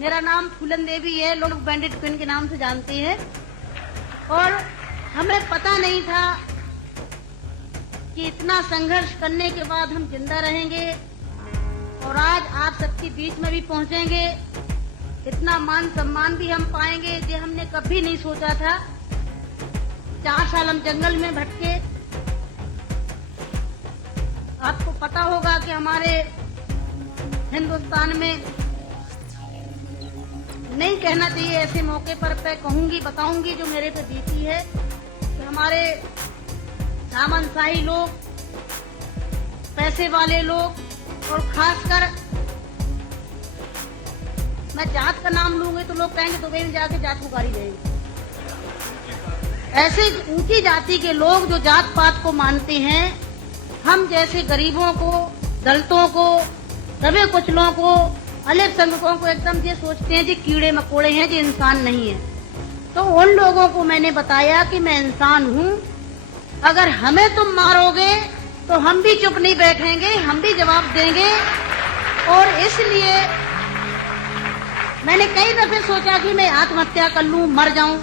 मेरा नाम फूलन देवी है, लोग बैंडिट क्वीन के नाम से जानते हैं। और हमें पता नहीं था कि इतना संघर्ष करने के बाद हम जिंदा रहेंगे और आज आप सबके बीच में भी पहुंचेंगे, इतना मान सम्मान भी हम पाएंगे, ये हमने कभी नहीं सोचा था। 4 साल हम जंगल में भटके। आपको पता होगा कि हमारे हिंदुस्तान में नहीं कहना चाहिए ऐसे मौके पर, मैं कहूंगी, बताऊंगी जो मेरे पे बीती है कि हमारे सामंतशाही लोग, पैसे वाले लोग और खासकर मैं जात का नाम लूंगी तो लोग कहेंगे दुबई में जाके जात पुकारी रहेंगे। ऐसे ऊंची जाति के लोग जो जात पात को मानते हैं, हम जैसे गरीबों को, दलितों को, दबे कुचलों को, अल्पसंख्यकों को एकदम ये सोचते हैं जी कीड़े मकोड़े हैं, जी इंसान नहीं है। तो उन लोगों को मैंने बताया कि मैं इंसान हूँ, अगर हमें तुम मारोगे तो हम भी चुप नहीं बैठेंगे, हम भी जवाब देंगे। और इसलिए मैंने कई दफे सोचा कि मैं आत्महत्या कर लूं, मर जाऊं,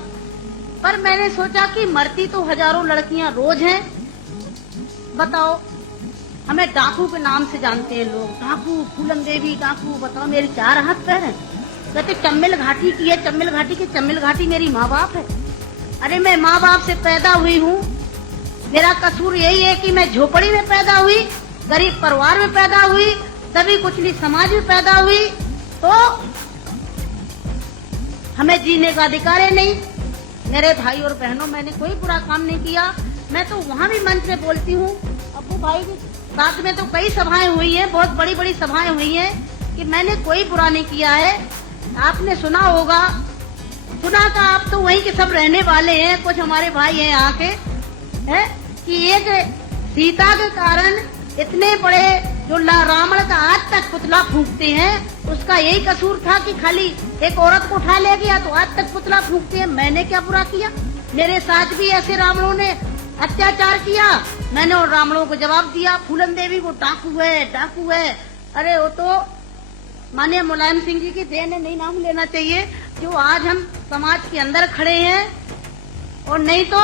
पर मैंने सोचा कि मरती तो हजारों लड़कियां रोज हैं। बताओ, हमें डाकू के नाम से जानते हैं लोग, डाकू, फूलन देवी डाकू। बताओ, मेरी 4 हाथ पैर हैं। कहते चम्मिल घाटी की है, चम्मिल घाटी की, चम्मिल घाटी मेरी माँ बाप है। अरे मैं माँ बाप से पैदा हुई हूँ, मेरा कसूर यही है कि मैं झोपड़ी में पैदा हुई, गरीब परिवार में पैदा हुई, तभी कुचली समाज में पैदा हुई, तो हमें जीने का अधिकार है नहीं। मेरे भाई और बहनों, मैंने कोई बुरा काम नहीं किया। मैं तो वहाँ भी मंच में बोलती हूँ, अब्बू भाई की साथ में तो कई सभाएं हुई हैं, बहुत बड़ी बड़ी सभाएं हुई हैं कि मैंने कोई बुरा नहीं किया है। आपने सुना होगा, सुना था, आप तो वहीं के सब रहने वाले हैं, कुछ हमारे भाई हैं यहाँ के, है कि एक सीता के कारण इतने बड़े जो रावण का आज तक पुतला फूंकते हैं, उसका यही कसूर था कि खाली एक औरत को उठा ले गया तो आज तक पुतला फूंकते हैं। मैंने क्या बुरा किया? मेरे साथ भी ऐसे रावणों ने अत्याचार किया, मैंने उन रावणों को जवाब दिया। फूलन देवी वो डाकू है, डाकू है। अरे वो तो माननीय मुलायम सिंह जी की देन है, नहीं नाम लेना चाहिए, जो आज हम समाज के अंदर खड़े हैं। और नहीं तो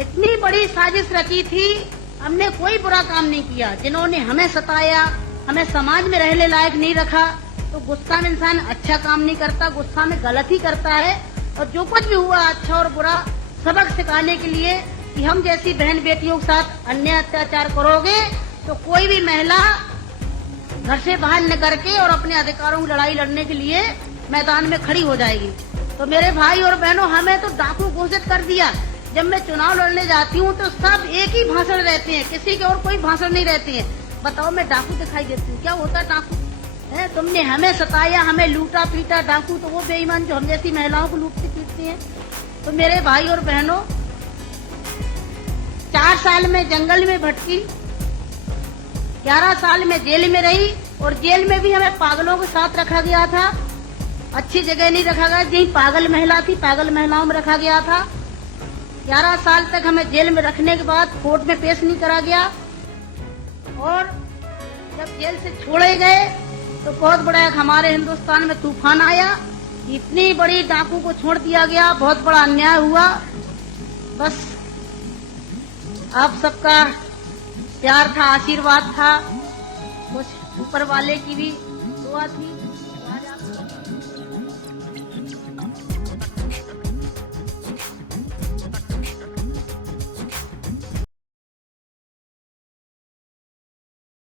इतनी बड़ी साजिश रची थी, हमने कोई बुरा काम नहीं किया। जिन्होंने हमें सताया, हमें समाज में रहने लायक नहीं रखा, तो गुस्सा में इंसान अच्छा काम नहीं करता, गुस्सा में गलत ही करता है। और जो कुछ भी हुआ, अच्छा और बुरा सबक सिखाने के लिए कि हम जैसी बहन बेटियों के साथ अन्याय अत्याचार करोगे तो कोई भी महिला घर से बाहर न करके और अपने अधिकारों की लड़ाई लड़ने के लिए मैदान में खड़ी हो जाएगी। तो मेरे भाई और बहनों, हमें तो डाकू घोषित कर दिया। जब मैं चुनाव लड़ने जाती हूँ तो सब एक ही भाषण रहते हैं, किसी के और कोई भाषण नहीं रहते हैं। बताओ, मैं डाकू दिखाई देती हूँ? क्या होता डाकू है? तुमने हमें सताया, हमें लूटा पीटा। डाकू तो वो बेईमान जो हम जैसी महिलाओं को लूटती पीटती हैं। तो मेरे भाई और बहनों, 4 साल में जंगल में भटकी, 11 साल में जेल में रही, और जेल में भी हमें पागलों के साथ रखा गया था। अच्छी जगह नहीं रखा गया, जहीं पागल महिला थी, पागल महिलाओं में रखा गया था। 11 साल तक हमें जेल में रखने के बाद कोर्ट में पेश नहीं करा गया। और जब जेल से छोड़े गए तो बहुत बड़ा हमारे हिंदुस्तान में तूफान आया। इतनी बड़ी डाकू को छोड़ दिया गया, बहुत बड़ा अन्याय हुआ। बस आप सबका प्यार था, आशीर्वाद था, कुछ ऊपर वाले की भी दुआ थी।